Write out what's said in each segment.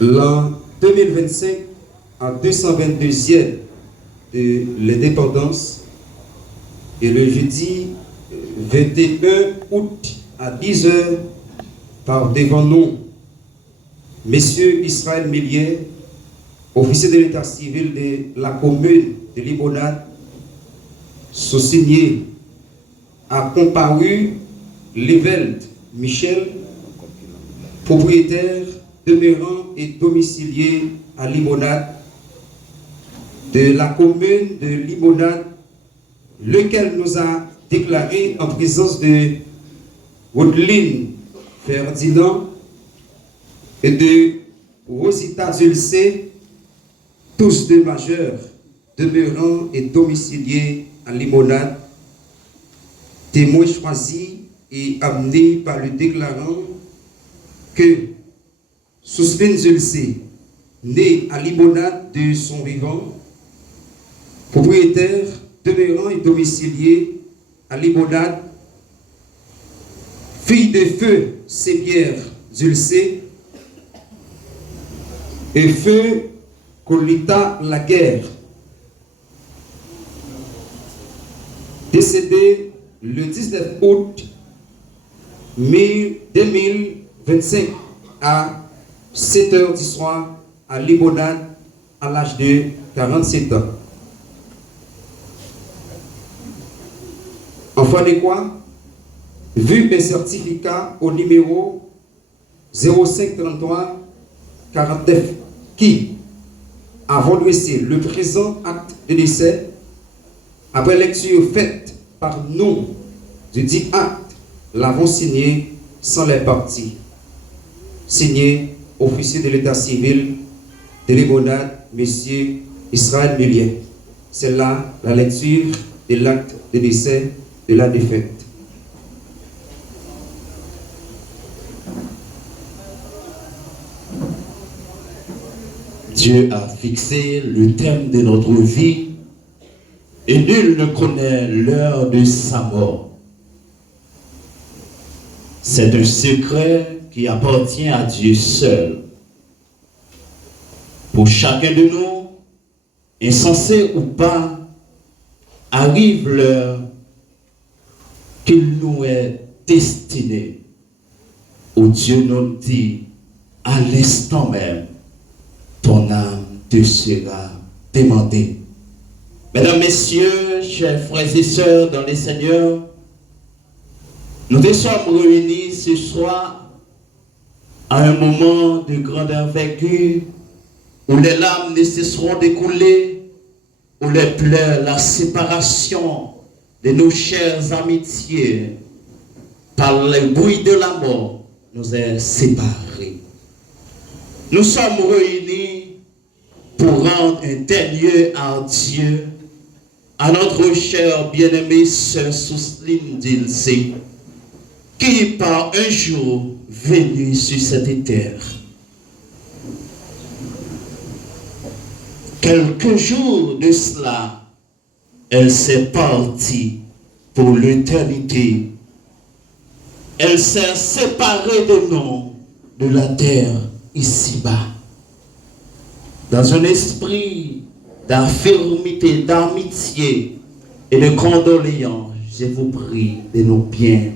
L'an 2025, en 222e de l'indépendance, et le jeudi 21 août à 10 h, par devant nous, Messieurs Israël Millier, officier de l'état civil de la commune de Limonade, sous-signé, a comparu Lévelde Michel, propriétaire demeurant et domicilié à Limonade, de la commune de Limonade, lequel nous a déclaré en présence de Wodeline Ferdinand et de Rosita Dulcé, tous deux majeurs demeurant et domiciliés à Limonade, témoins choisis et amenés par le déclarant que Sousline Dulcé, né à Limonade de son vivant, propriétaire demeurant et domicilié à Limonade, fille de feu Sébière Dulcé et feu Colita Laguerre, décédé le 19 août 2025 à 7 h du soir à Limonade à l'âge de 47 ans. Enfin de quoi, vu un certificat au numéro 0533 49 qui, avant de laisser le présent acte de décès, après lecture faite par nous du dit acte, l'avons signé sans les parties. Signé officier de l'état civil de Limonade, Monsieur Israël Millier. C'est là la lecture de l'acte de décès de la défaite. Dieu a fixé le thème de notre vie et nul ne connaît l'heure de sa mort. C'est un secret qui appartient à Dieu seul. Pour chacun de nous, insensé ou pas, arrive l'heure qu'il nous est destiné, où Dieu nous dit à l'instant même, ton âme te sera demandée. Mesdames, Messieurs, chers frères et sœurs dans les Seigneurs, nous nous sommes réunis ce soir à un moment de grande envergure où les larmes ne cesseront d'écouler, où les pleurs, la séparation de nos chères amitiés par le bruit de la mort nous est séparés. Nous sommes réunis pour rendre un dernier adieu à notre chère bien-aimée sœur Sousline Dulcé, qui par un jour venue sur cette terre. Quelques jours de cela, elle s'est partie pour l'éternité. Elle s'est séparée de nous, de la terre, ici-bas. Dans un esprit d'affirmité, d'amitié et de condoléances, je vous prie de nous bien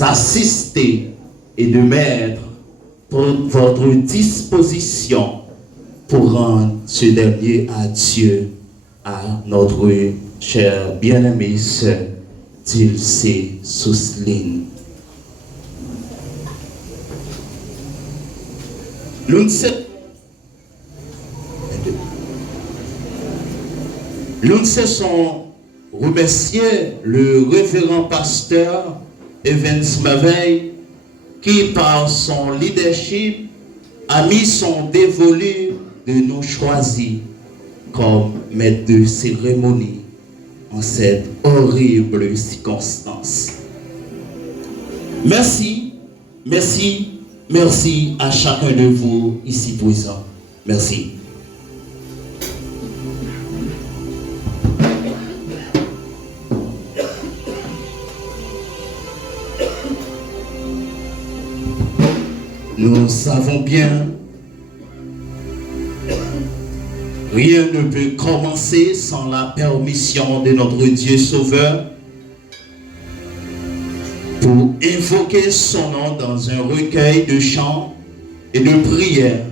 assister et de mettre votre disposition pour rendre ce dernier adieu à notre chère bien-aimée sœur Dulcé Sousline. Nous ne cessons remercier le révérend pasteur Evans Maveille qui, par son leadership, a mis son dévolu de nous choisir comme maître de cérémonie en cette horrible circonstance. Merci, merci, merci à chacun de vous ici présents. Merci. Nous savons bien, rien ne peut commencer sans la permission de notre Dieu Sauveur pour invoquer son nom dans un recueil de chants et de prières.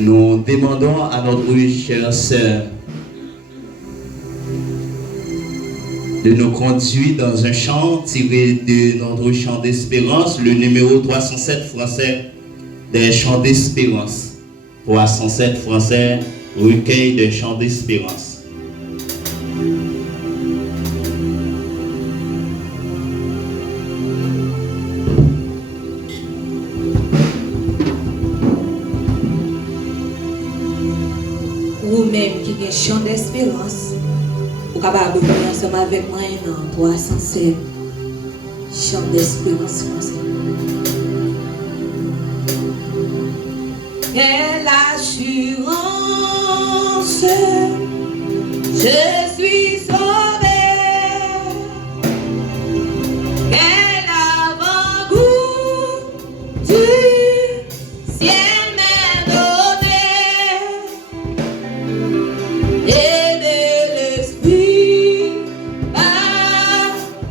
Nous demandons à notre chère sœur de nous conduire dans un chant tiré de notre chant d'espérance, le numéro 307 français des chants d'espérance. 307 français, recueil de chants d'espérance. Ou même qui a un chant d'espérance, ou capable de venir ensemble avec moi dans 307 chant d'espérance français. Quelle assurance, je suis sauvé. Quel avant-goût du ciel m'est donné, et de l'esprit baptisé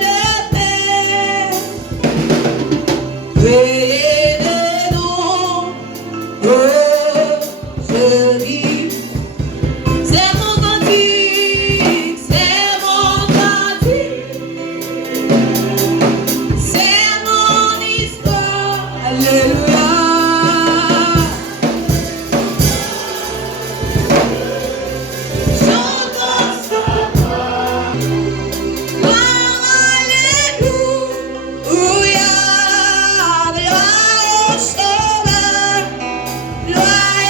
de paix. Priez de nous, je vis. C'est mon cantique, c'est mon cantique, c'est mon histoire. Alléluia. Chantons ça. Alléluia. Gloire au Sauveur. Gloire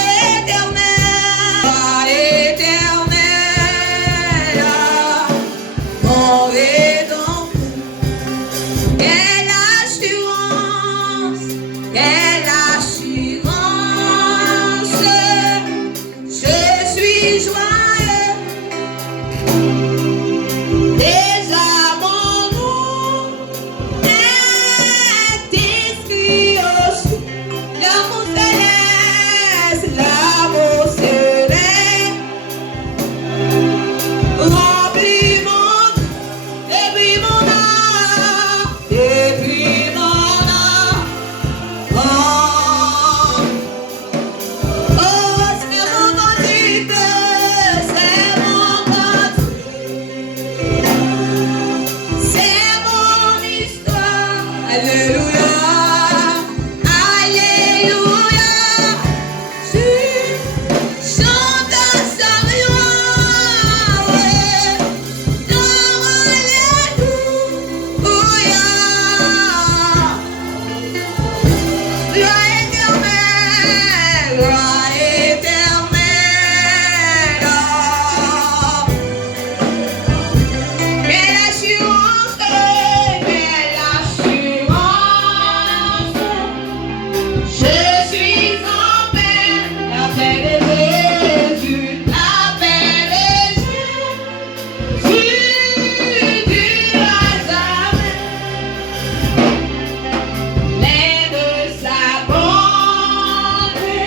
éternelle, mon rédempteur. Quelle assurance, je suis joyeux. Déjà mon nom est inscrit au ciel. L'amour céleste, remplit mon depuis mon âme, depuis mon âme. Oh, c'est mon cantique, c'est mon cantique, c'est mon histoire. Alléluia, alléluia. Je chante sa gloire, alléluia. Gloire éternelle, gloire éternelle. Quelle assurance, je suis en paix, la paix de Jésus, la paix de Jésus, du hasard, mais de sa bonté,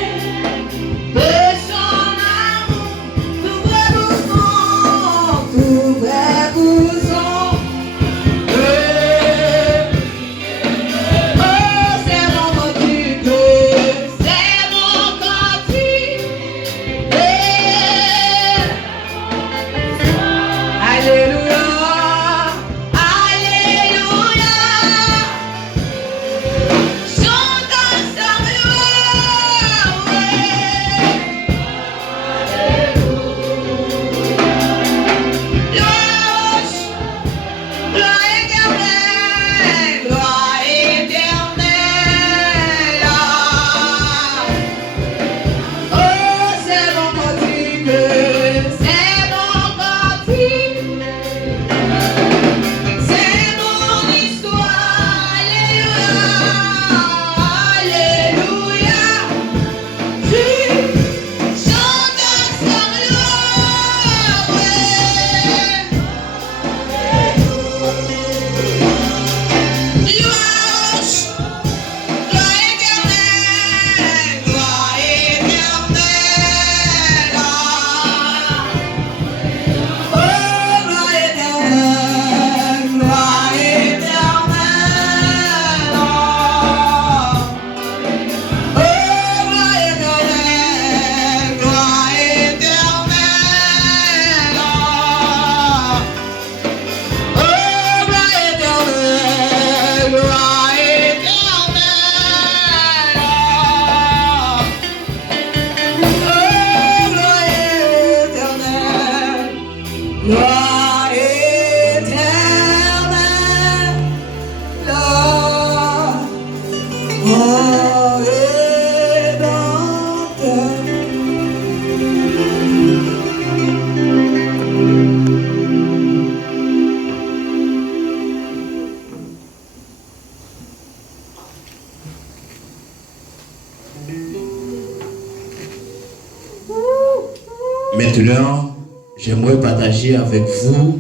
Maintenant, j'aimerais partager avec vous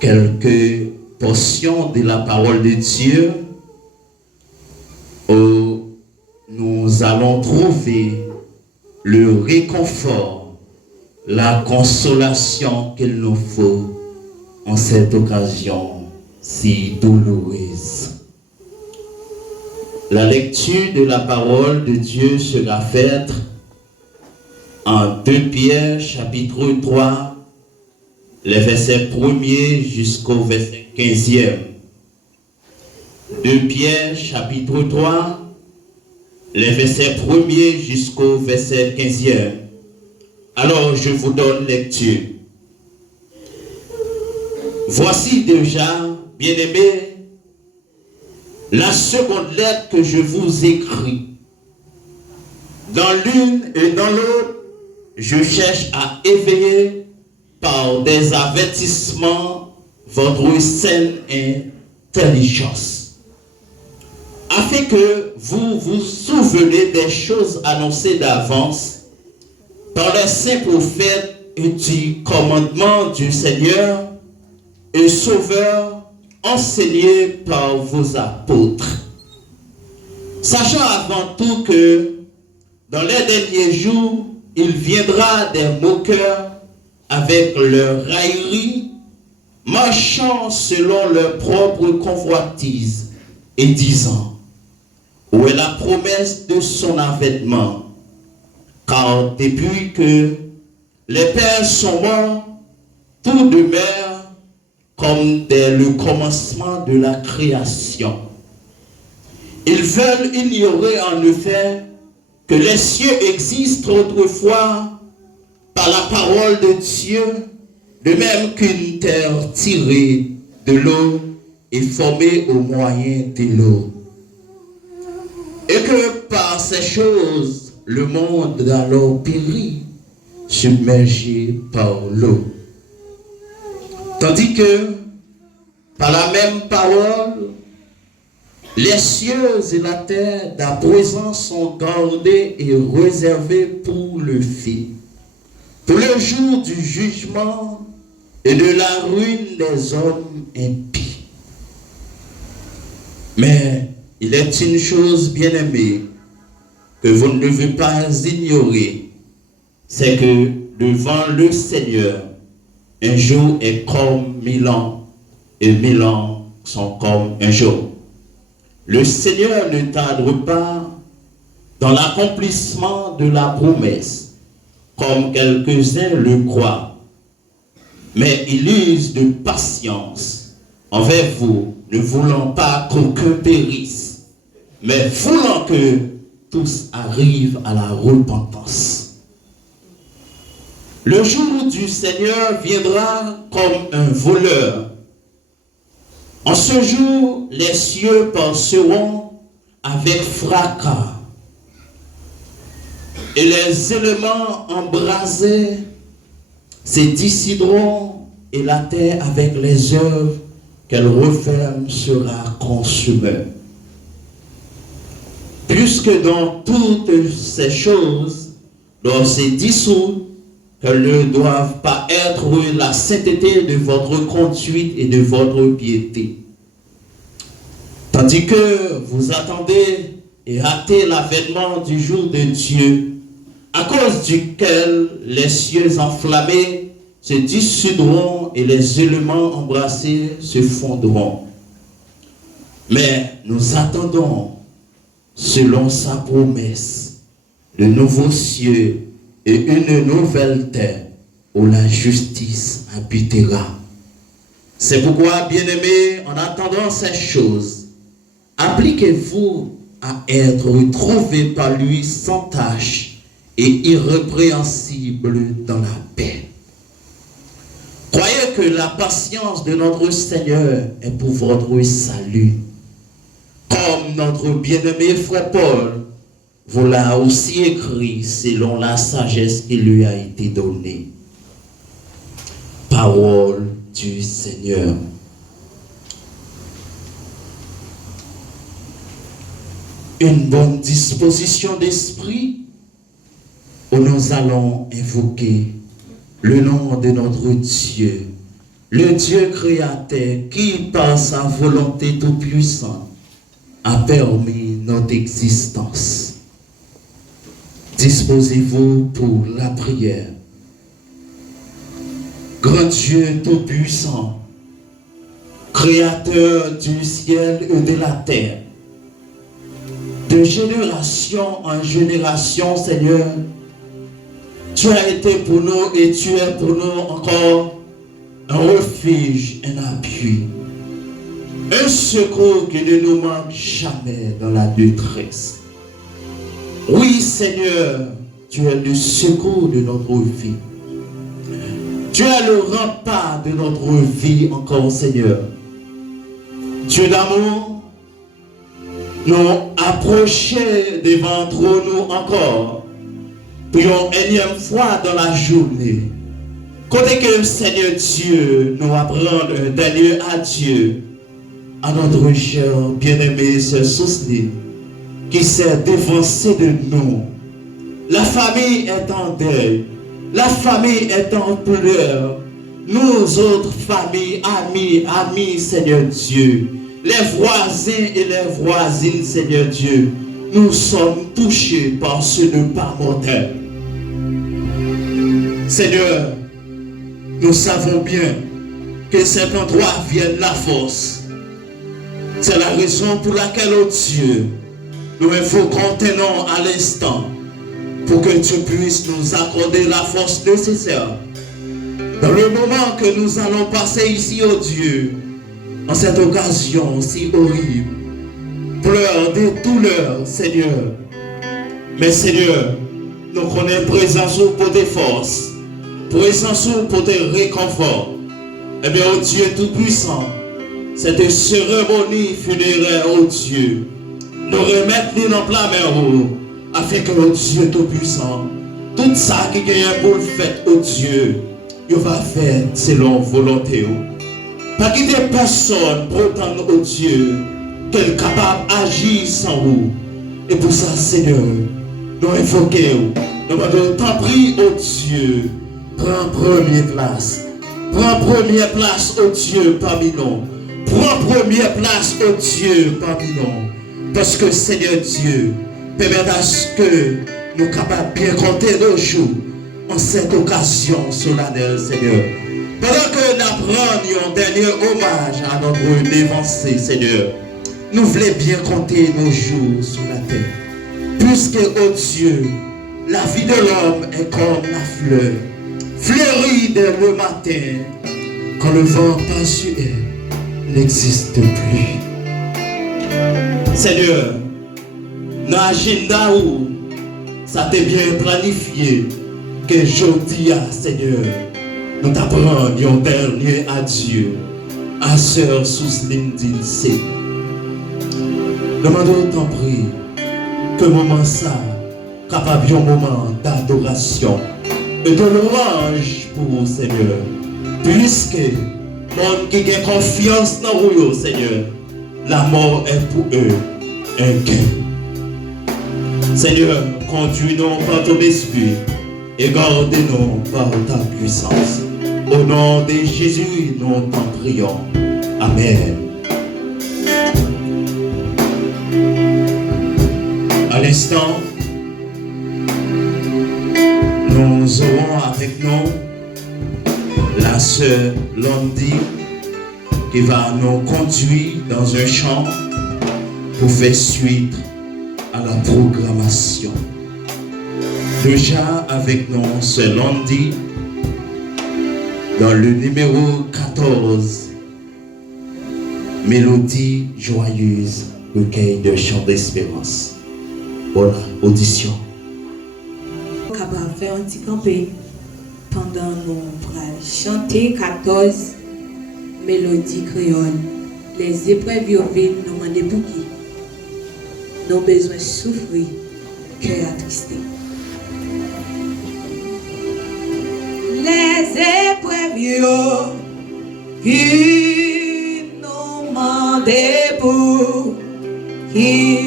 quelques portions de la parole de Dieu où nous allons trouver le réconfort, la consolation qu'il nous faut en cette occasion si douloureuse. La lecture de la parole de Dieu sera faite en 2 Pierre chapitre 3, les versets 1er jusqu'au verset 15e. 2 Pierre chapitre 3, les versets 1er jusqu'au verset 15e. Alors je vous donne lecture. Voici déjà, bien-aimés, la seconde lettre que je vous écris. Dans l'une et dans l'autre, je cherche à éveiller par des avertissements votre saine intelligence, afin que vous vous souveniez des choses annoncées d'avance par les saints prophètes et du commandement du Seigneur et Sauveur enseigné par vos apôtres. Sachant avant tout que dans les derniers jours, il viendra des moqueurs avec leur raillerie, marchant selon leur propre convoitise et disant: où est la promesse de son avènement? Car depuis que les pères sont morts, tout demeure comme dès le commencement de la création. Ils veulent ignorer en effet que les cieux existent autrefois par la parole de Dieu, de même qu'une terre tirée de l'eau est formée au moyen de l'eau. Et que par ces choses, le monde alors périt, submergé par l'eau. Tandis que, par la même parole, les cieux et la terre d'à présent sont gardés et réservés pour le feu, pour le jour du jugement et de la ruine des hommes impies. Mais il est une chose bien-aimée que vous ne devez pas ignorer, c'est que devant le Seigneur, un jour est comme 1000 ans et 1000 ans sont comme un jour. Le Seigneur ne tarde pas dans l'accomplissement de la promesse, comme quelques-uns le croient, mais il use de patience envers vous, ne voulant pas qu'aucun périsse, mais voulant que tous arrivent à la repentance. Le jour du Seigneur viendra comme un voleur. En ce jour, les cieux passeront avec fracas et les éléments embrasés se dissideront et la terre avec les œuvres qu'elle referme sera consumée. Puisque dans toutes ces choses doivent se dissoudre, qu'elles ne doivent pas être la sainteté de votre conduite et de votre piété. Tandis que vous attendez et hâtez l'avènement du jour de Dieu, à cause duquel les cieux enflammés se dissoudront et les éléments embrassés se fondront. Mais nous attendons, selon sa promesse, de nouveaux cieux et une nouvelle terre où la justice habitera. C'est pourquoi, bien-aimés, en attendant ces choses, appliquez-vous à être trouvés par lui sans tache et irrépréhensible dans la paix. Croyez que la patience de notre Seigneur est pour votre salut. Comme notre bien-aimé frère Paul vous l'a aussi écrit selon la sagesse qui lui a été donnée. Parole du Seigneur. Une bonne disposition d'esprit où nous allons invoquer le nom de notre Dieu, le Dieu créateur qui, par sa volonté toute-puissante, a permis notre existence. Disposez-vous pour la prière. Grand Dieu tout-puissant, créateur du ciel et de la terre, de génération en génération, Seigneur, tu as été pour nous et tu es pour nous encore un refuge, un appui, un secours qui ne nous manque jamais dans la détresse. Oui, Seigneur, tu es le secours de notre vie. Tu es le rempart de notre vie encore, Seigneur. Dieu d'amour, nous approcher devant nous encore. Prions énième fois dans la journée. Côté que Seigneur Dieu nous apprend un dernier adieu à notre cher bien-aimé Sœur Sousline qui s'est dévancée de nous. La famille est en deuil. La famille est en pleurs. Nous autres familles, amis, Seigneur Dieu, les voisins et les voisines, Seigneur Dieu, nous sommes touchés par ce pas mortel. Seigneur, nous savons bien que cet endroit vient de la force. C'est la raison pour laquelle, oh Dieu, nous invoquons tes noms à l'instant pour que tu puisses nous accorder la force nécessaire dans le moment que nous allons passer ici, oh Dieu, en cette occasion si horrible. Pleurs de douleur, Seigneur. Mais Seigneur, nous connaissons présence pour tes forces, présence pour tes réconforts. Eh bien, oh Dieu Tout-Puissant, cette cérémonie funéraire, oh Dieu, nous remettre dans la mer, afin que, oh Dieu Tout-Puissant, tout ça qui est pour le fait, oh Dieu, il va faire selon volonté. Pas qu'il y ait personne pour entendre, oh Dieu, qu'elle est capable d'agir sans vous. Et pour ça, Seigneur, nous invoquons, nous t'en prie, oh Dieu, prends première place. Prends première place, oh Dieu, parmi nous. Prends première place, oh Dieu, parmi nous. Parce que, Seigneur Dieu, permets à ce que nous soyons capables de bien compter nos jours en cette occasion solennelle, Seigneur. Pendant que nous apprenons un dernier hommage à notre dévancé, Seigneur, nous voulons bien compter nos jours sur la terre. Puisque, oh Dieu, la vie de l'homme est comme la fleur, fleurie dès le matin, quand le vent passe sur elle, n'existe plus. Seigneur, dans l'agenda où ça t'est bien planifié, que jeudi, Seigneur, nous t'apprenons un dernier adieu à Sœur Sousline Dilsé. Demandons t'en prie que moment ça, capable un moment d'adoration et de louange pour Seigneur. Puisque monde qui a confiance dans vous, Seigneur, la mort est pour eux un gain. Seigneur, conduis-nous par ton esprit et gardez-nous par ta puissance. Au nom de Jésus, nous t'en prions. Amen. À l'instant, nous aurons avec nous la sœur Londi qui va nous conduire dans un chant pour faire suite à la programmation. Déjà avec nous, sœur Londi, dans le numéro 14, Mélodie joyeuse, recueil de chants d'espérance. Voilà, audition. Capable de faire un petit campé pendant nous chanter 14 mélodies créoles. Les épreuves violées nous demandent pour qui? Nos besoins souffrir, cœur attristé. Les épreuves qui nous demandent pour qui?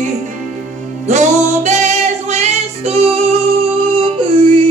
Nos besoins souffrir.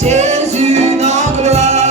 Jésus dans gloire.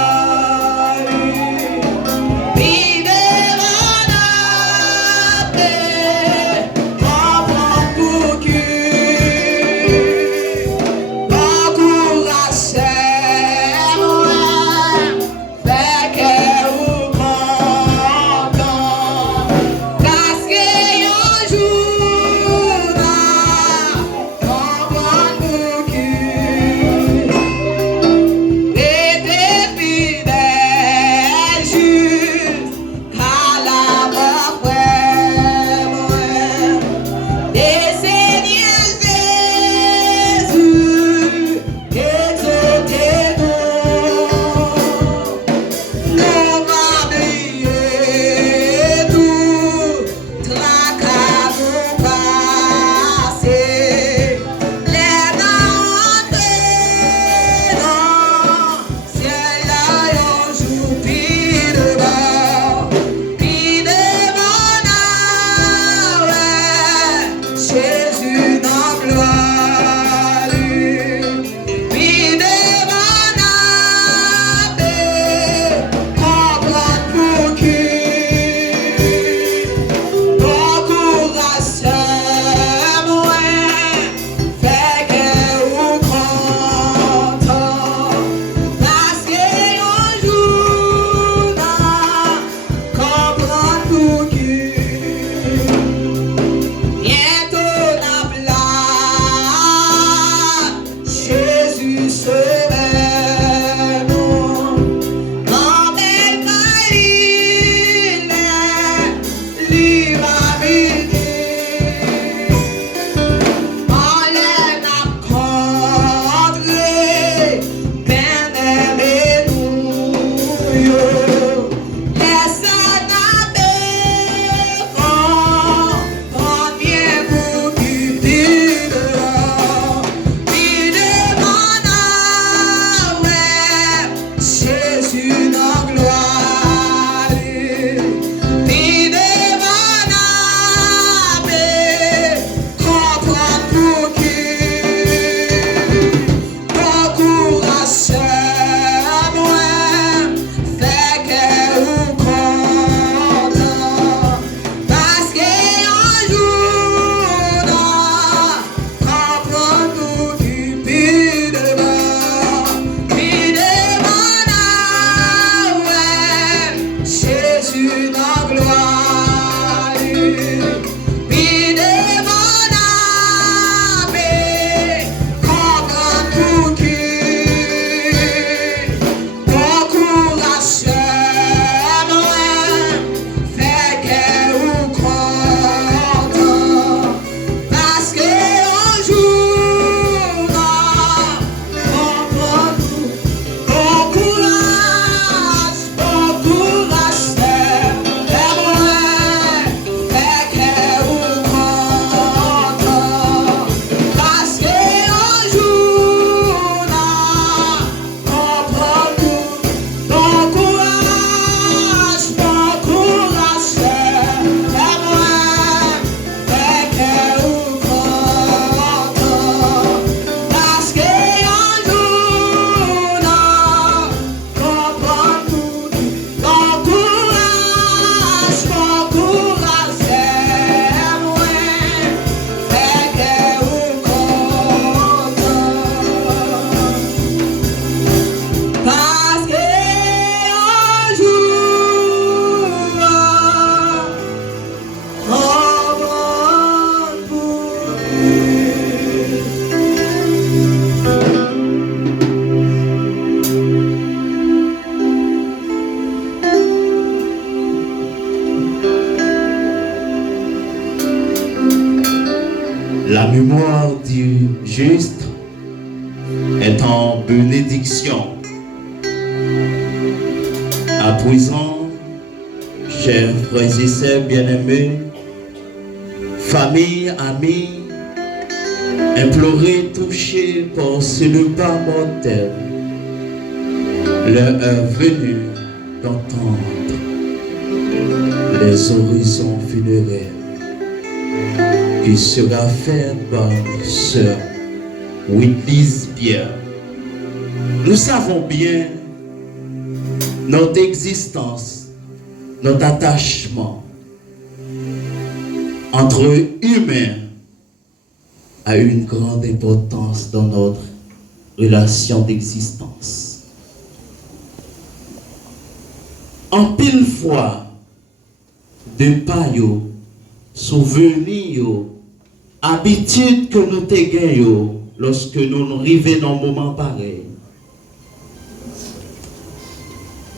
La mémoire du juste est en bénédiction. À présent, chers frères et sœurs bien-aimés, famille, amis, implorés, touchés par ce repas mortel, l'heure est venue d'entendre les horizons funéraires qui sera faite par sœur Whitley Pierre, Nous savons bien notre existence, notre attachement entre humains a une grande importance dans notre relation d'existence. En pile fois, de payo, souvenirs, habitudes que nous gagnons lorsque nous arrivons dans un moment pareil.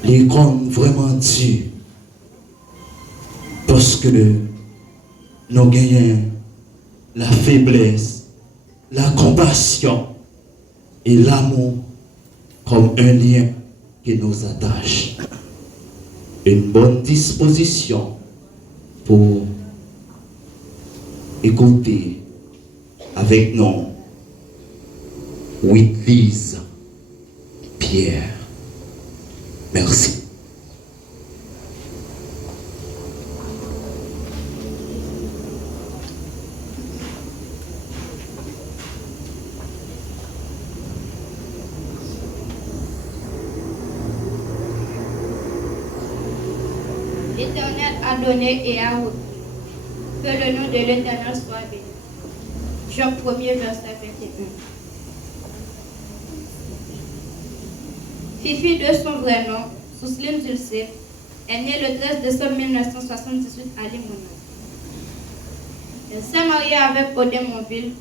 Les comptes vraiment durs. Parce que nous gagnons la faiblesse, la compassion et l'amour comme un lien qui nous attache. Une bonne disposition pour écouter avec nous Whitlise Pierre. Merci. L'Éternel a donné et a reçu. Que le nom de l'Éternel soit béni. Job 1er, verset 21. Fifi, de son vrai nom, Souslim Dulce, est née le 13 décembre 1978 à Limonac. Elle s'est mariée avec Odé Monville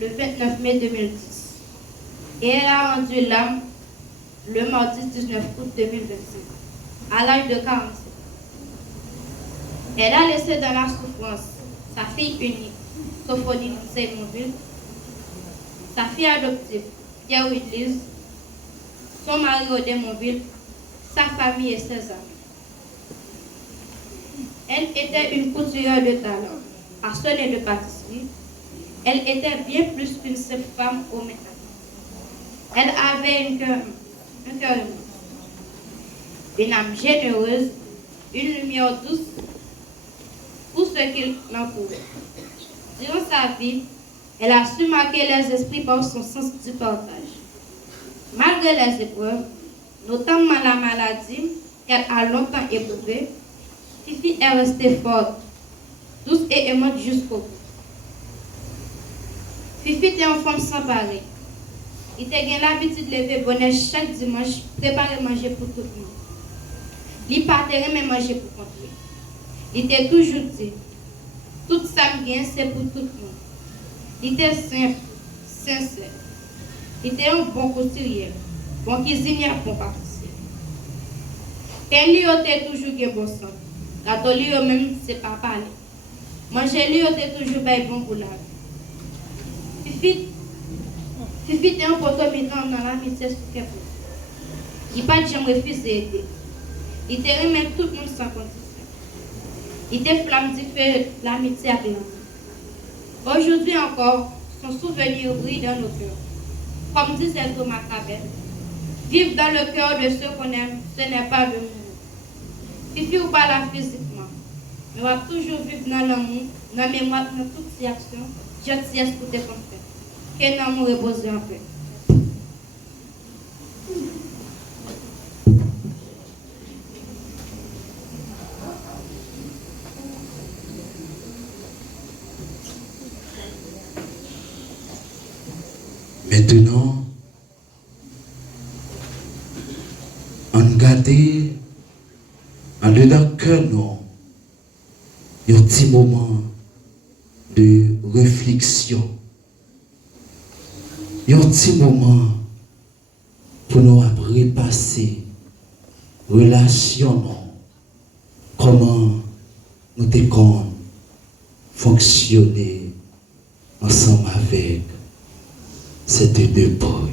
le 29 mai 2010 et elle a rendu l'âme le mardi 19 août 2025 à l'âge de 47. Elle a laissé dans la souffrance sa fille unique, Sophonie Monville, sa fille adoptive, Pierre Whitlise, son mari Odé Monville, sa famille et ses amis. Elle était une couturière de talent, passionnée de pâtisserie. Elle était bien plus qu'une simple femme au métal. Elle avait un cœur humain, une âme généreuse, une lumière douce pour ce qui l'entourait. Durant sa vie, elle a su marquer les esprits par son sens du partage. Malgré les épreuves, notamment la maladie qu'elle a longtemps éprouvée, Fifi est restée forte, douce et aimante jusqu'au bout. Fifi était une femme sans pareil. Il était l'habitude de lever bonnet chaque dimanche, préparer manger pour tout le monde. Il partait même manger pour compter. Il était toujours dit, tout ça bien c'est pour tout le monde. Il était simple, sincère. Il était un bon couturier, bon cuisinier, bon pâtissier. Et lui était toujours un bon sang. Gâteau lui même c'est pas parler. Manger lui était toujours bon pour la vie. Fifi était un potomitant dans l'amitié sous qu'elle peut. Il n'a pas jamais refusé d'aider. Il était remis tout le monde sans condition. Il était flamme du feu l'amitié avec l'homme. Aujourd'hui encore, son souvenir brille dans nos cœurs. Comme disait Thomas Cabet, vivre dans le cœur de ceux qu'on aime, ce n'est pas de mourir. Fifi ou pas là physiquement, mais on va toujours vivre dans l'amour, dans la mémoire, dans toutes ces actions, gentillesse pour tes confrères. Que l'amour repose en paix. Maintenant, on garde en dedans cœur nous un petit moment de réflexion, un petit moment pour nous repasser relation, comment nous devons fonctionner ensemble avec cette deux boys.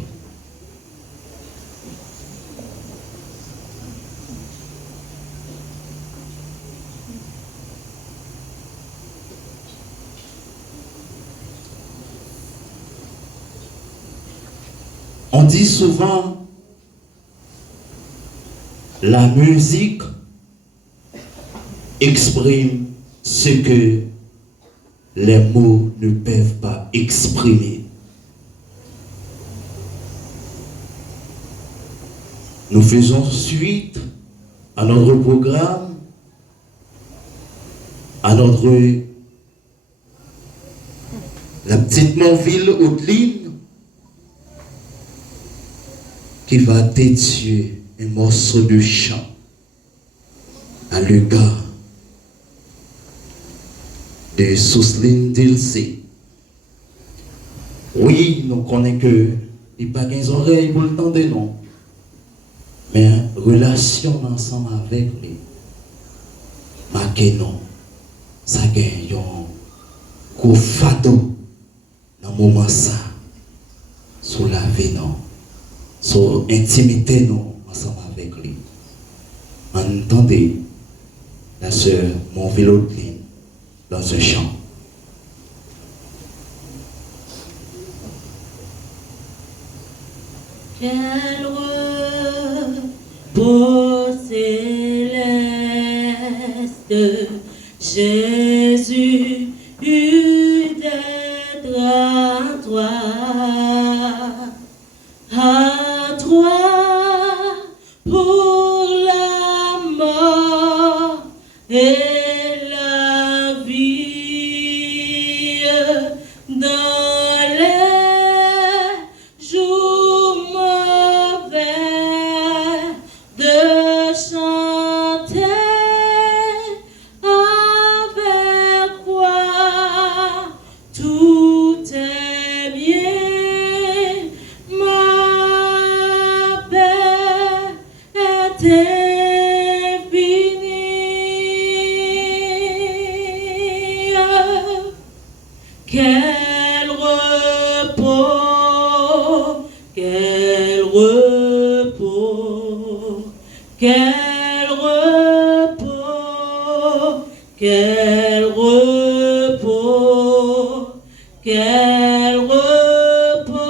On dit souvent la musique exprime ce que les mots ne peuvent pas exprimer. Nous faisons suite à notre programme, à la petite Montville Haute-Ligne qui va dédier un morceau de chant à l'égard de Sousline Dilsey. Oui, nous connaissons que il n'y a pas des oreilles pour le temps de non. Mais relation ensemble avec lui, marqué non, ça gagne un gros fardeau dans le moment ça, sur la vie non, sur l'intimité non, ensemble avec lui. Entendez la sœur Montville Haute-Ligne dans un chant. Quel repos céleste, Jésus eut d'être à toi pour la mort et la vie dans les jours mauvais de chanter avec quoi tout est bien, ma paix est infinie. Quel repos, quel repos, quel repos, quel repos, quel repos,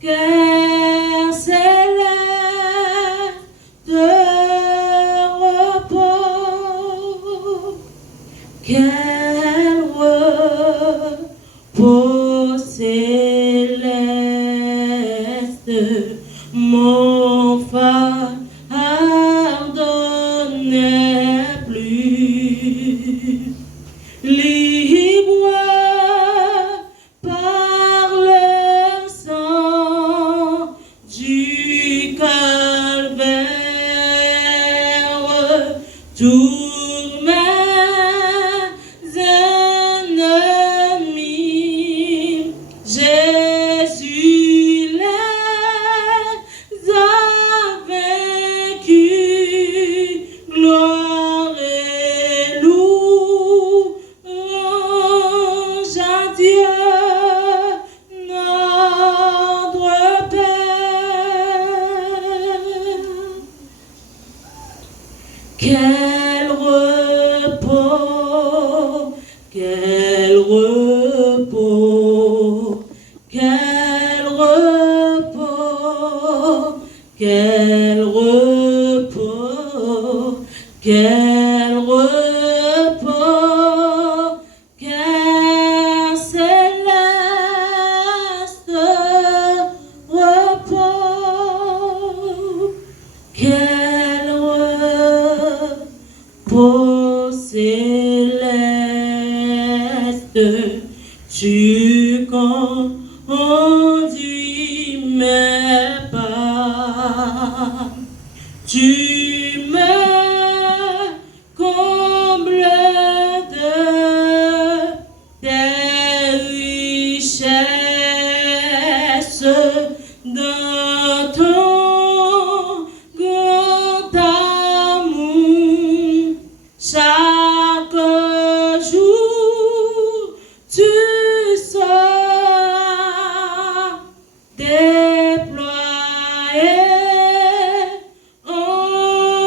quel céleste repos. Quel repos céleste, mon fardeau n'est plus. Libre par le sang du calvaire, tous mes ennemis, Jésus les a vaincus. Gloire et louange à Dieu, notre Père. Quel repos, quel repos, quel repos, quel repos, quel repos, quel céleste repos. Quel repos céleste, tu conduis mes pas, tu me combles de tes richesses dans ton grand amour. Chaque jour, tu sauras déployer en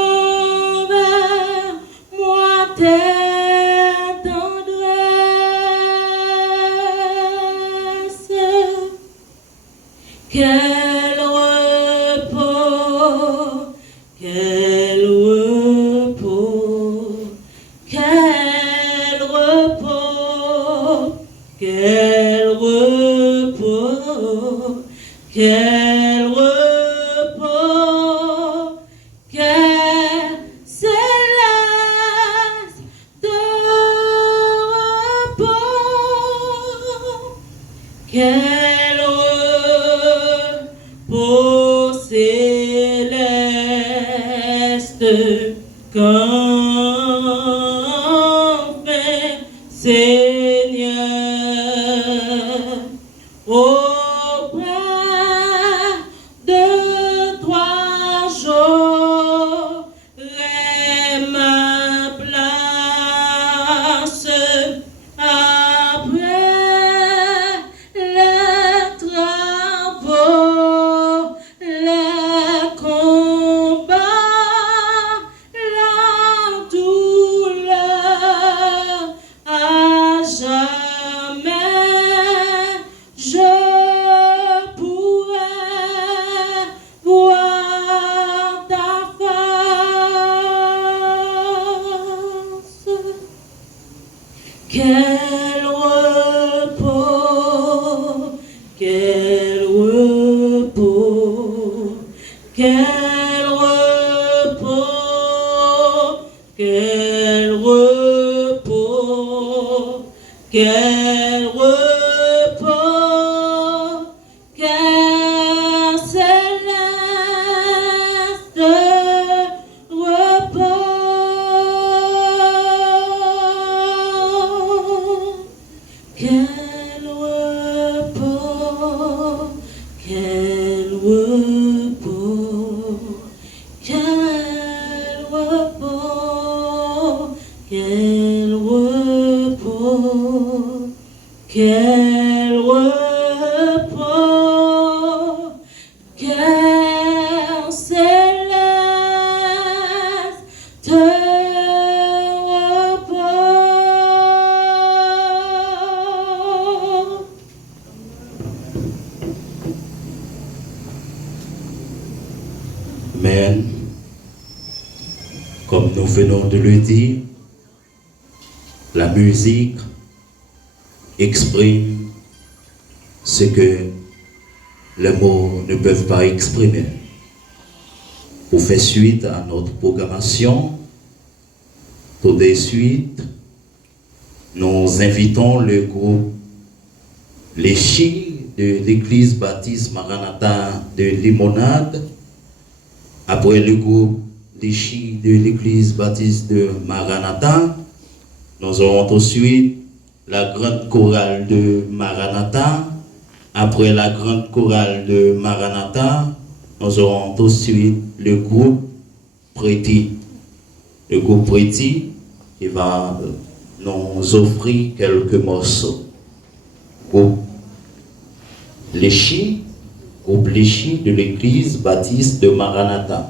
Ô céleste, quand fait Seigneur, auprès de toi j'aurai ma place après les travaux, les combats, la douleur, à jamais je pourrai voir ta face. Quel repos, quel repos, quel repos, quel repos, quel repos, quel céleste repos. Quel repos, quel repos, quel repos, quel repos, quel repos, quel céleste repos. Amen. Comme nous venons de le dire, la musique exprime ce que les mots ne peuvent pas exprimer. Pour faire suite à notre programmation, tout de suite, nous invitons le groupe Les Chi de l'église baptiste Maranatha de Limonade. Après le groupe Les Chi de l'église baptiste de Maranatha, nous aurons ensuite la grande chorale de Maranatha. Après la grande chorale de Maranatha, nous aurons ensuite le groupe Preti. Le groupe Preti qui va nous offrir quelques morceaux. Groupe Les Chi de l'église baptiste de Maranatha.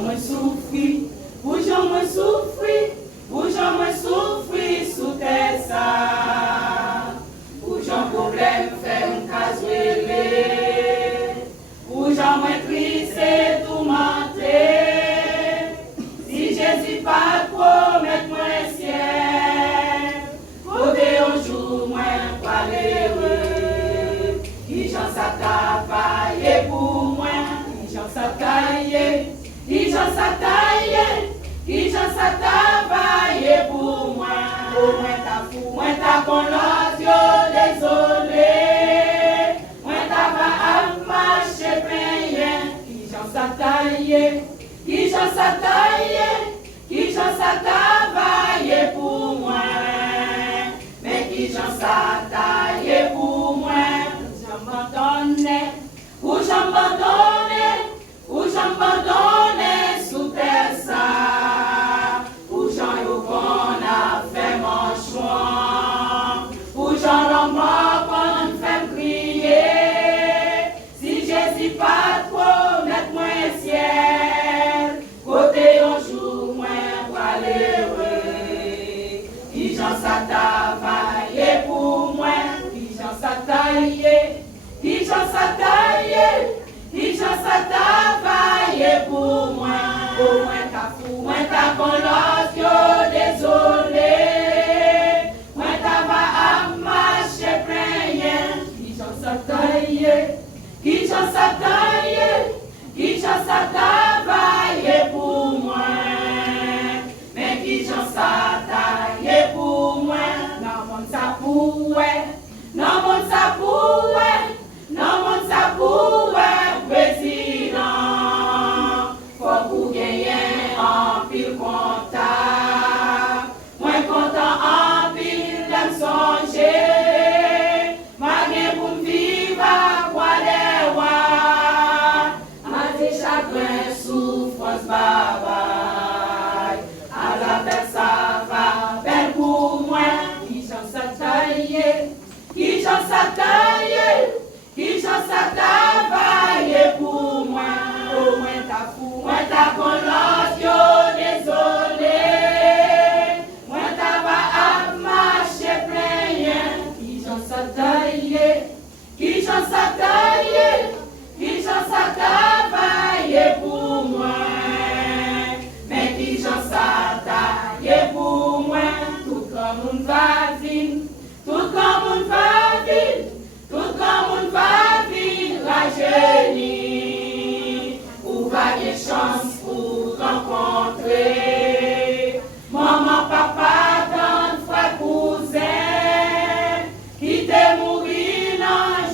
jamais souffri, pour jamais souffri, pour jamais souffri sous terre ça. Pour jamais problème faire un casouille, pour jamais triste et tourmenté. Si Jésus pas promet moi ciel, côté un jour moi pas l'heureux. Qui j'en sa travaille pour moi, qui j'en sa taille, qui j'en sa taille, qui j'en sa travaille pour moi. Oh moi ta fou, moi ta bon l'audio désolé, moi ta va à marcher plein, qui j'en sa taille, qui j'en sa taille, qui j'en sa travaille pour moi, mais qui j'en sa taille pour moi. Où j'abandonne sous terre ça, où j'en eu qu'on a fait mon choix, où j'en remords qu'on fait crier, si Jésus pas trop mettre moi ciel, côté un jour moi pas l'heureux, qui j'en sa travaille pour moi, qui j'en sa taille. Qui j'en sa taille, qui j'en sa travaille pour moi. Oh, moi ta fou, moi ta bon l'audio désolé. Moi ta va à marcher plein. Qui j'en sa taille, qui j'en sa taille, qui j'en sa travaille pour moi. Mais qui j'en sa taille pour moi. Non, mon sa pour non, mon sa pour non, mon sa pour président, faut pour gagner en pile contact. Moi content en pile d'aime songer, ma gain pour me vivre à quoi des rois. Ma dit chagrin, souffrance, bavaille, à la belle ça va, belle pour moi. Qui j'en sa taille, qui j'en sa taille, qui j'en sa travaille pour moi. Oh, moi ta fou, moi ta bon l'audio désolé. Moi ta va à marcher plein. Qui j'en sa taille, qui j'en sa taille, qui j'en sa travaille pour moi. Mais qui j'en sa taille pour moi. Tout comme on va vivre, tout comme on va vivre. Tout comme on va vivre rajeuni, ou va y chance pour rencontrer maman, papa, tante, frère, cousin, qui t'est mouru dans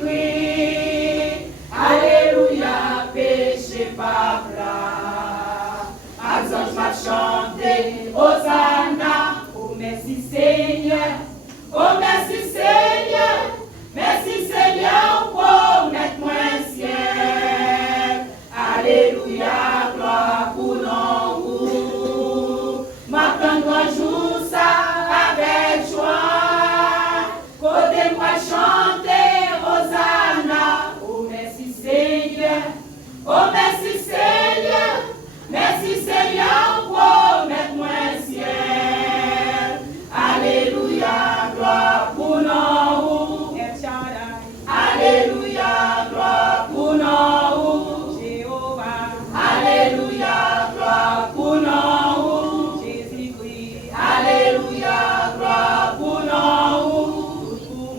Jésus-Christ. Alléluia, péché pas plat. Axange va chanter, Hosanna, oh merci Seigneur, oh merci Seigneur. Merci Seigneur pour mettre moi ciel. Alléluia, gloire pour nous. Maintenant moi joue ça avec joie. Côté moi chanter Hosanna. Oh merci Seigneur. Oh merci Seigneur. Merci Seigneur pour mettre moi ciel. Alléluia, gloire pour nous. Alléluia, gloire pour nous, Jéhovah. Alléluia, gloire pour nous, Jésus-Christ. Alléluia, gloire pour nous,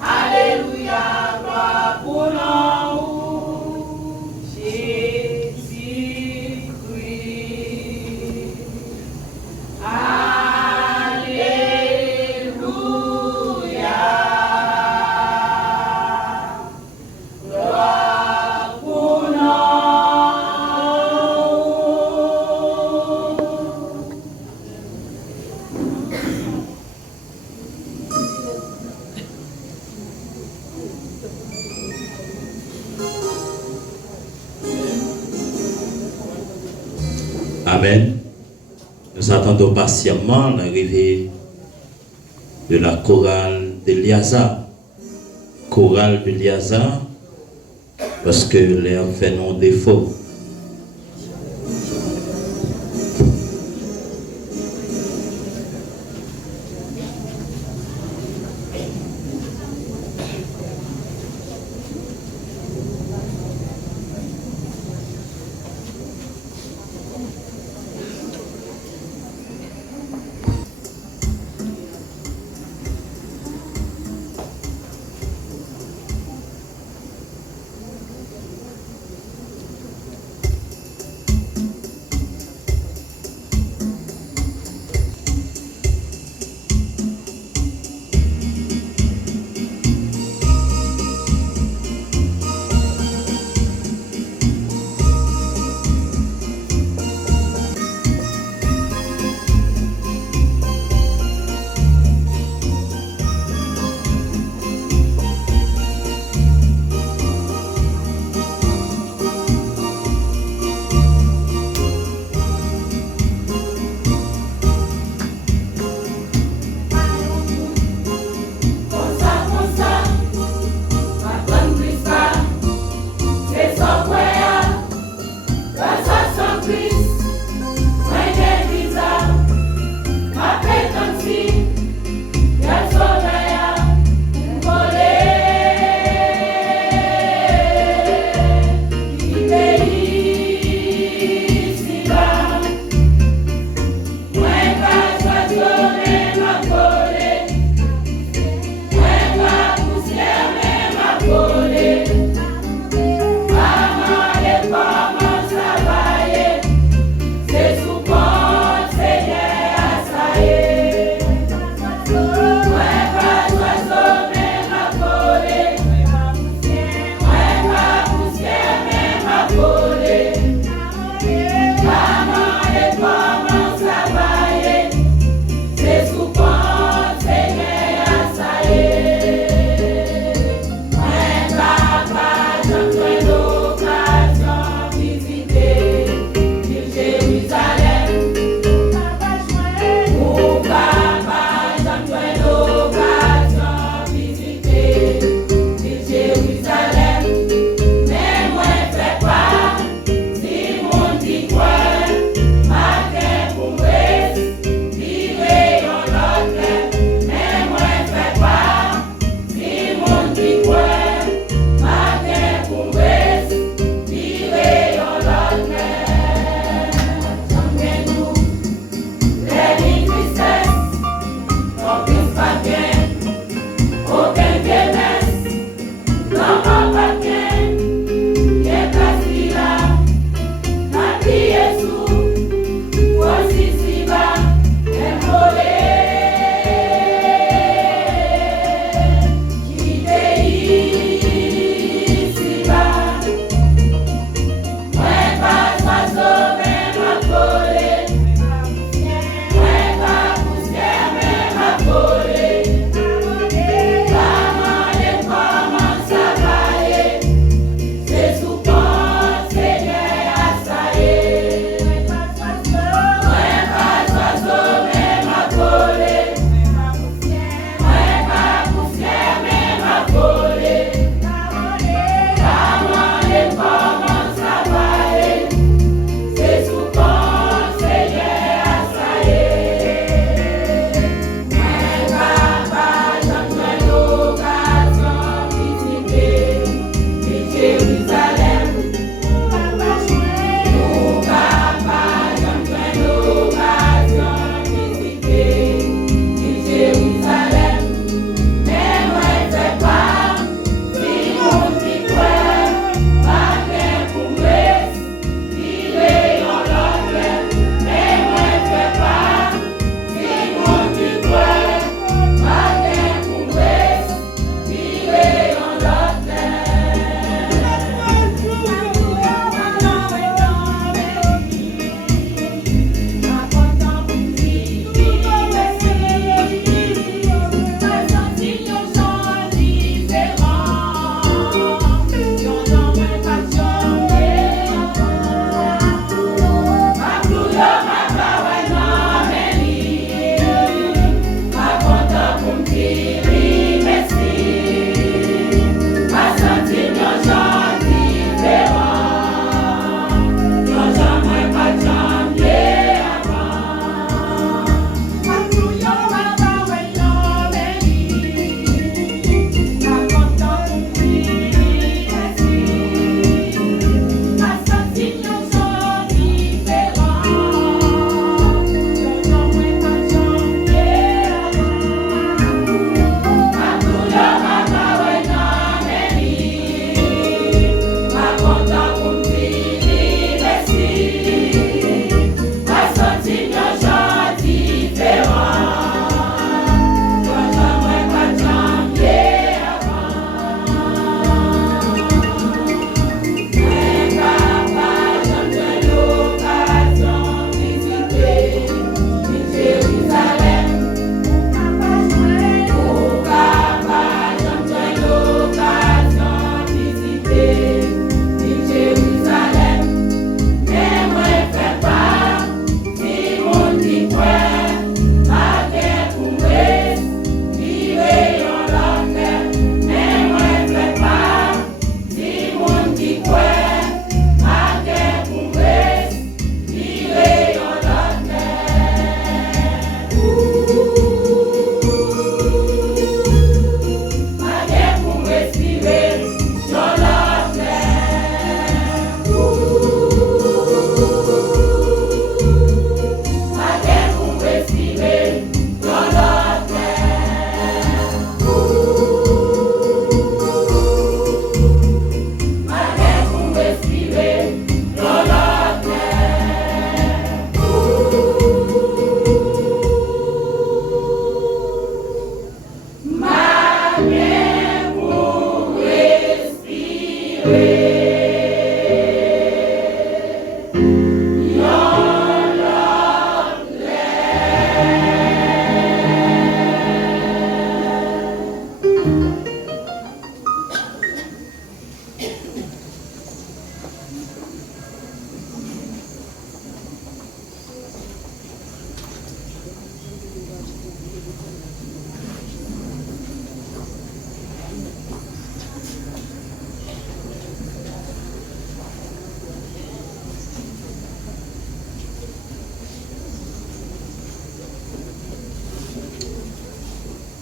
alléluia, gloire pour nous, Jésus-Christ. Amen. Nous attendons patiemment l'arrivée de la chorale d'Eliazar. Chorale d'Eliazar, parce que l'air fait non défaut.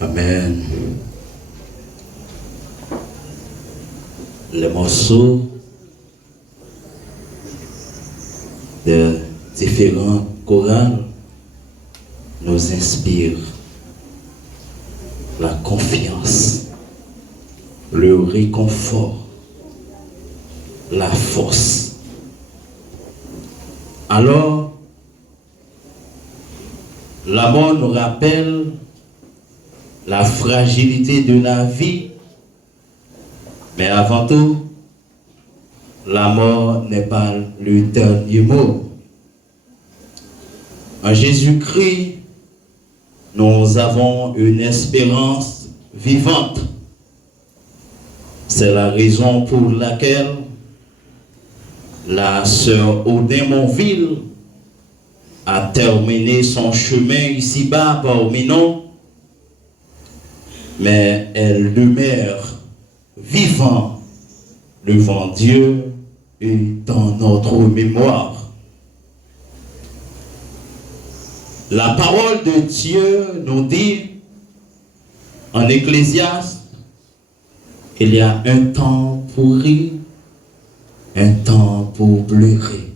Amen. Les morceaux de différents chorales nous inspirent la confiance, le réconfort, la force. Alors, la mort nous rappelle la fragilité de la vie, mais avant tout, la mort n'est pas le dernier mot. En Jésus-Christ, nous avons une espérance vivante. C'est la raison pour laquelle la sœur Odin Monville a terminé son chemin ici-bas parmi nous, mais elle demeure vivante devant Dieu et dans notre mémoire. La parole de Dieu nous dit en Ecclésiaste qu'il y a un temps pour rire, un temps pour pleurer,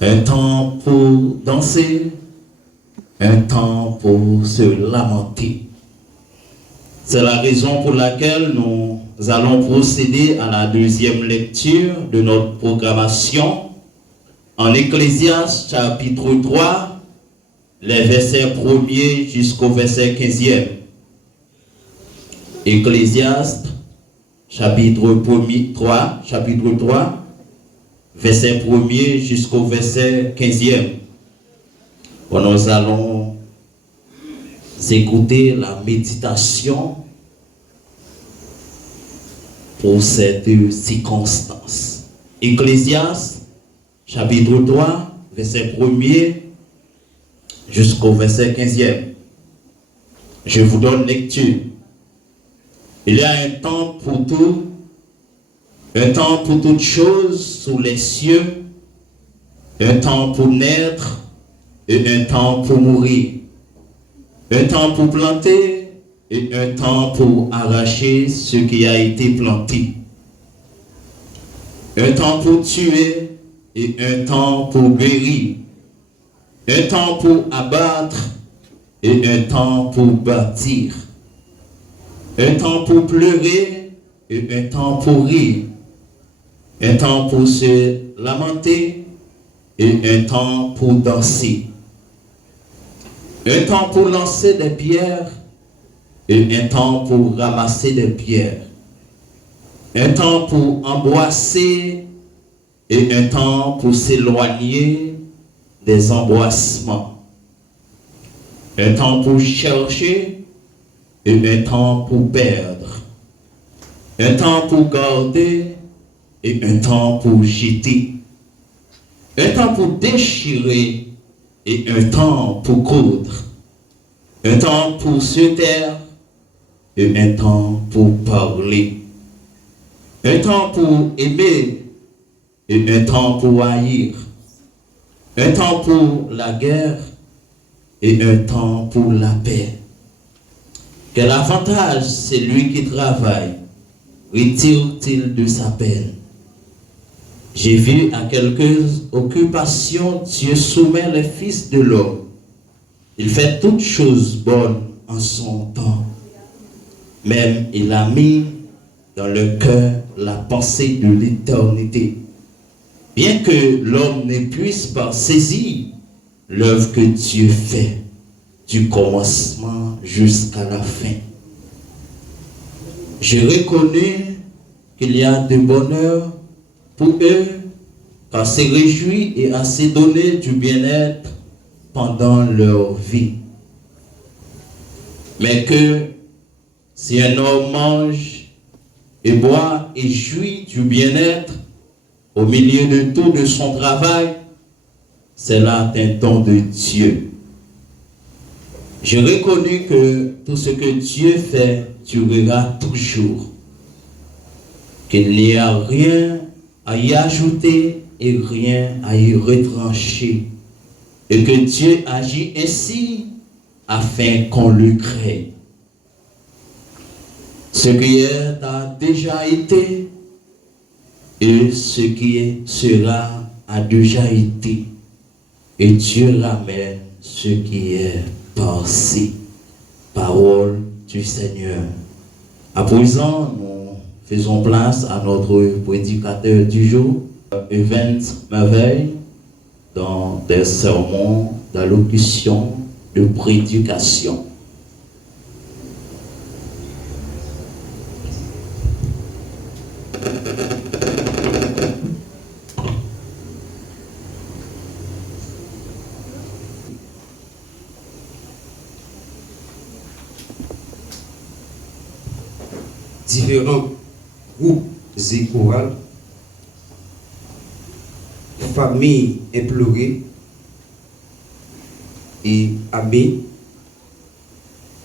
un temps pour danser, un temps pour se lamenter. C'est la raison pour laquelle nous allons procéder à la deuxième lecture de notre programmation en Ecclésiaste chapitre 3, les versets 1er jusqu'au verset 15e. Ecclésiaste chapitre 3, verset 1er jusqu'au verset 15e. Nous allons écouter la méditation pour cette circonstance. Ecclésiaste, chapitre 3, verset 1er jusqu'au verset 15e. Je vous donne lecture. Il y a un temps pour tout, un temps pour toutes choses sous les cieux, un temps pour naître et un temps pour mourir, un temps pour planter et un temps pour arracher ce qui a été planté, un temps pour tuer et un temps pour guérir, un temps pour abattre et un temps pour bâtir, un temps pour pleurer et un temps pour rire, un temps pour se lamenter et un temps pour danser, un temps pour lancer des pierres et un temps pour ramasser des pierres, un temps pour embrasser et un temps pour s'éloigner des embrassements, un temps pour chercher et un temps pour perdre, un temps pour garder et un temps pour jeter, un temps pour déchirer et un temps pour coudre, un temps pour se taire et un temps pour parler, un temps pour aimer et un temps pour haïr, un temps pour la guerre et un temps pour la paix. Quel avantage celui qui travaille retire-t-il de sa peine? J'ai vu à quelques occupations Dieu soumet les fils de l'homme. Il fait toutes choses bonnes en son temps. Même il a mis dans le cœur la pensée de l'éternité. Bien que l'homme ne puisse pas saisir l'œuvre que Dieu fait du commencement jusqu'à la fin. Je reconnais qu'il y a de bonheur pour eux à se réjouir et à se donner du bien-être pendant leur vie. Mais que si un homme mange et boit et jouit du bien-être au milieu de tout de son travail, c'est là un don de Dieu. Je reconnais que tout ce que Dieu fait durera toujours, qu'il n'y a rien à y ajouter et rien à y retrancher, et que Dieu agit ainsi afin qu'on le crée. Ce qui est a déjà été et ce qui sera a déjà été. Et Dieu ramène ce qui est passé. Parole du Seigneur. À présent, nous faisons place à notre prédicateur du jour, Evans Merveille, dans des sermons d'allocution, de prédication. Différents groupes et chorales, familles implorées et amis,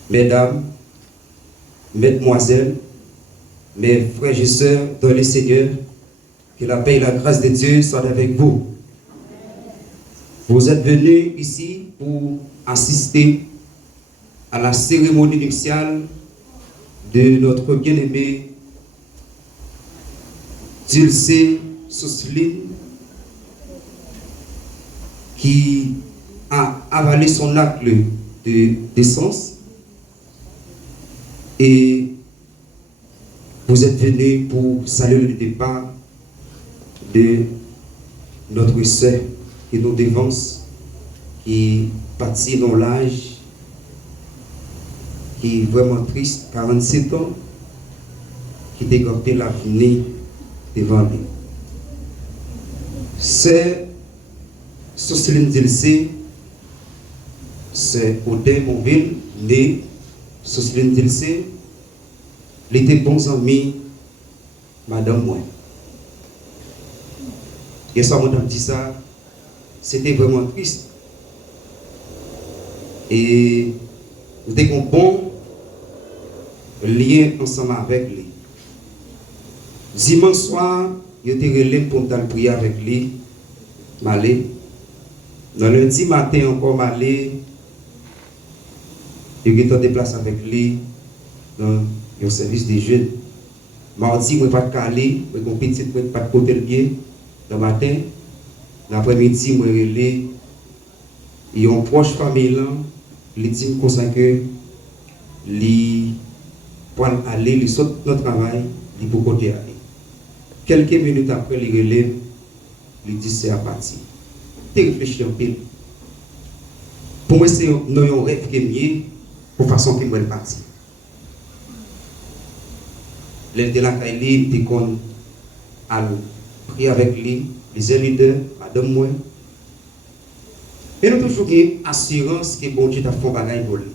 mesdames, mesdemoiselles, mes frères et sœurs dans le Seigneur, que la paix et la grâce de Dieu soient avec vous. Vous êtes venus ici pour assister à la cérémonie nuptiale de notre bien-aimé Dulce Sousline, qui a avalé son acte de décence, et vous êtes venus pour saluer le départ de notre sœur qui nous dévance, qui partit dans l'âge, qui est vraiment triste, 47 ans, qui dégompait l'avenir devant lui. C'est Sousline Dulce, c'est Odin Monville, né Sousline Dulce. Il était bons amis, madame moi. Et ça, madame dit ça, c'était vraiment triste. Et nous avons un bon lien ensemble avec lui. Dimanche soir, il était relé pour prier avec lui. Malé. Dans le lundi matin, encore malé. Il était déplacé avec lui dans le service des jeunes. Mardi, je ne pas de caler, je ne petit pas de côté le pied. Le matin, l'après-midi, je relé. Et un proche famille là. Il dit comme ça que il pour aller, il saute notre travail, il pour côté aller. Quelques minutes après, il relève, il dit c'est à partir. Tu réfléchis un peu. Pour moi, c'est un rêve qui est mieux pour façon qu'il va partir. L'élève de la Kaili, il qu'on a prié avec lui, les leaders, madame moi. Mais nous avons toujours une assurance que bon Dieu t'a fait un bagage pour lui.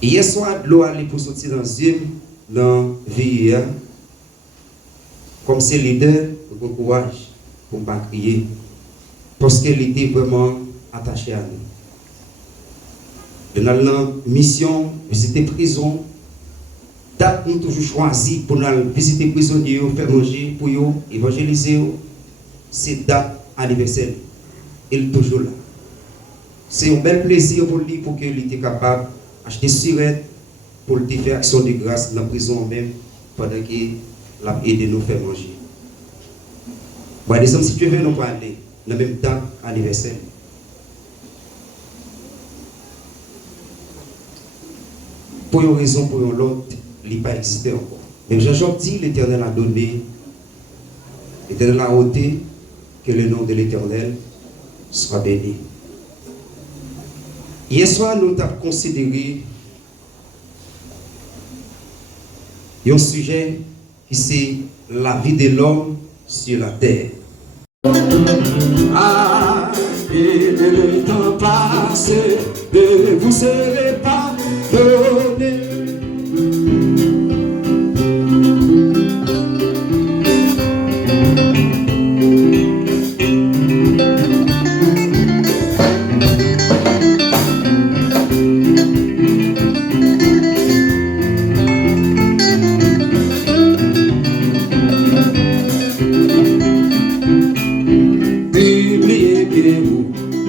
Hier soir, l'eau allait pour sortir dans les yeux, dans la vie, comme c'est leader, pour courage, pour ne pas crier, parce qu'il était vraiment attaché à nous. Dans la mission, visiter prison, date nous toujours choisi pour nous visiter prisonniers, faire manger pour eux, évangéliser, c'est date anniversaire. Il est toujours là. C'est un bel plaisir pour lui pour qu'il était capable d'acheter sirène pour lui faire action de grâce dans la prison même pendant qu'il a aidé nous faire manger. Par exemple, si tu veux nous parler dans le même temps anniversaire, pour une raison, pour une autre, il n'a pas existé encore. Mais Jean-Jacques dit, l'Éternel a donné, l'Éternel a ôté, que le nom de l'Éternel soit béni. Hier soir, nous avons considéré un sujet qui c'est la vie de l'homme sur la terre. Ah, et le temps passe, ne vous serez pas donné.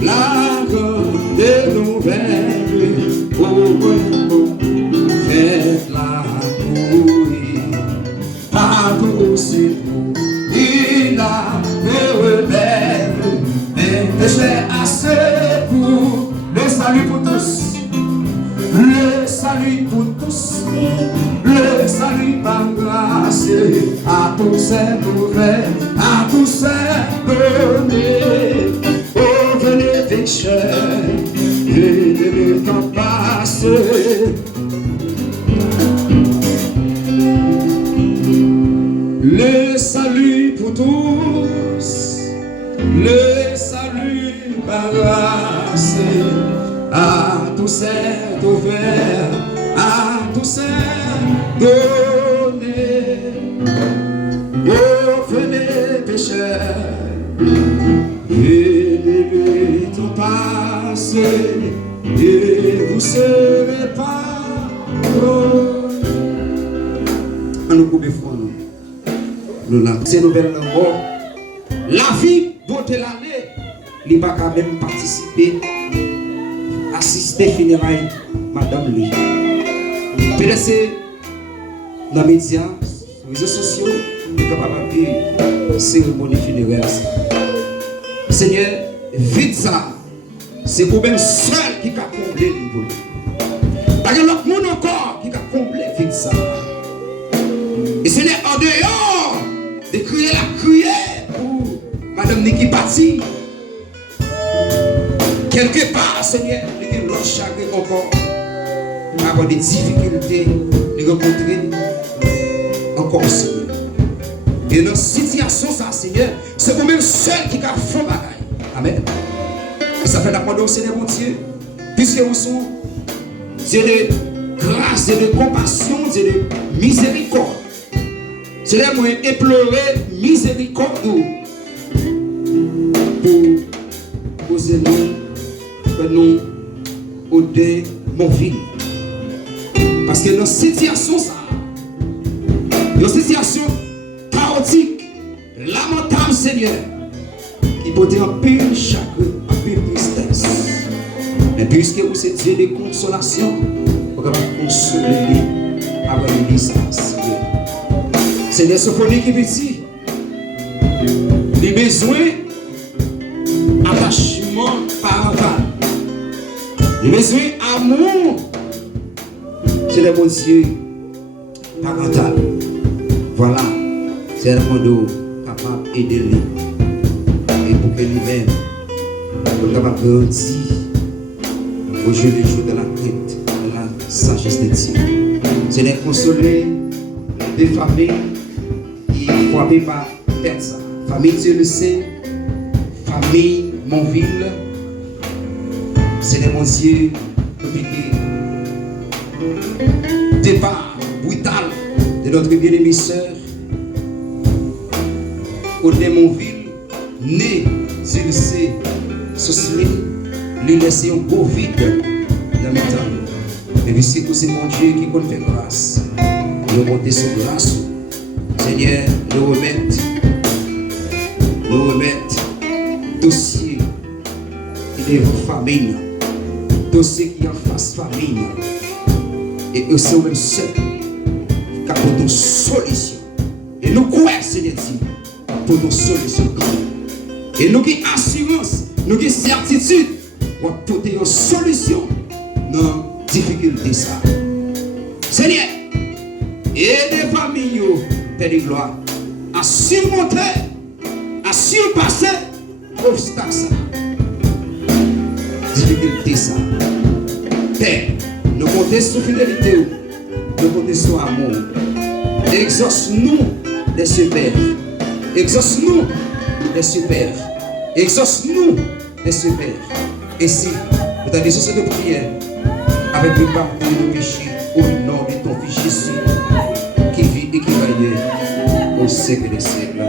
La grande nouvelle, oh, oh, oh. passé, à tous est ouvert, à tous est donné. Oh, venez pécheurs, et le temps passe. Le salut pour tous, le salut par grâce, à tous est ouvert, à tous est donné. Oh, venez pécheurs, et le temps passe, et vous serez pardonnés. On nous coupe froid, nous. Nous là, c'est nouvelle mort. La vie, beauté l'année, il n'y a pas même participer, assister funérailles, Madame Lee. Peut-être c'est dans les médias, les réseaux sociaux, nous sommes capables de faire cérémonie funéraire. Seigneur, vite ça, c'est vous-même seul qui a comblé le niveau. Parce que l'autre monde encore qui a comblé vite ça. Et ce n'est en dehors de crier la criée pour Madame Niki Pati. Quelque part, Seigneur, il y a l'autre chagrin encore. Avoir des difficultés, de rencontrer encore, Seigneur. Et dans cette situation, ça, Seigneur, c'est vous-même seul qui a fait bagaille. Amen. Et ça fait la demande au Seigneur, mon Dieu, puisque vous sont Dieu de grâce, Dieu de compassion, Dieu de miséricorde. C'est là où j'ai imploré miséricorde pour poser nous au de mon vie. Parce que dans cette situation, dans cette situation chaotique, lamentable, Seigneur, qui peut être un peu chagrin, un peu tristesse. Mais puisque vous êtes Dieu de consolation, vous pouvez consoler avec l'Église, Seigneur. Seigneur, ce folie qui est petit, les besoins, attachement parental, les besoins, amour, c'est le bon Dieu parental. Voilà, c'est le monde capable d'aider lui. Et pour que lui-même soit capable de grandir au jour le jour de la crainte, de la sagesse de Dieu. C'est de consoler des familles qui sont frappées par ça. Famille Dieu le sait, famille Monville, c'est le bon Dieu depuis le départ brutal de notre bien-aimée sœur Audrey Monville, né, Dieu le sait, Sosline, lui laisser un beau vide dans le temps. Mais puisque c'est mon Dieu qui compte faire grâce, nous monter sur grâce. Seigneur, nous remettre dossier qui est famille, dossier qui est en face famille, et eux sont même seuls qui apportent une solution. Et nous croyons, Seigneur, pour une solution. Et nous qui assurance, nous qui certitude pour apporter une solution dans la difficulté. Seigneur, et des familles, Père de gloire, à surmonter, à surpasser l'obstacle, difficulté. Père, nous comptons sur fidélité, nous comptons sur amour. Exauce-nous des super. Exauce-nous des super. Exauce-nous des super. Et si nous avons des sociétés de prière avec le pardon de nos péchés au nom de ton Fils Jésus qui vit et qui règne au siècle des siècles.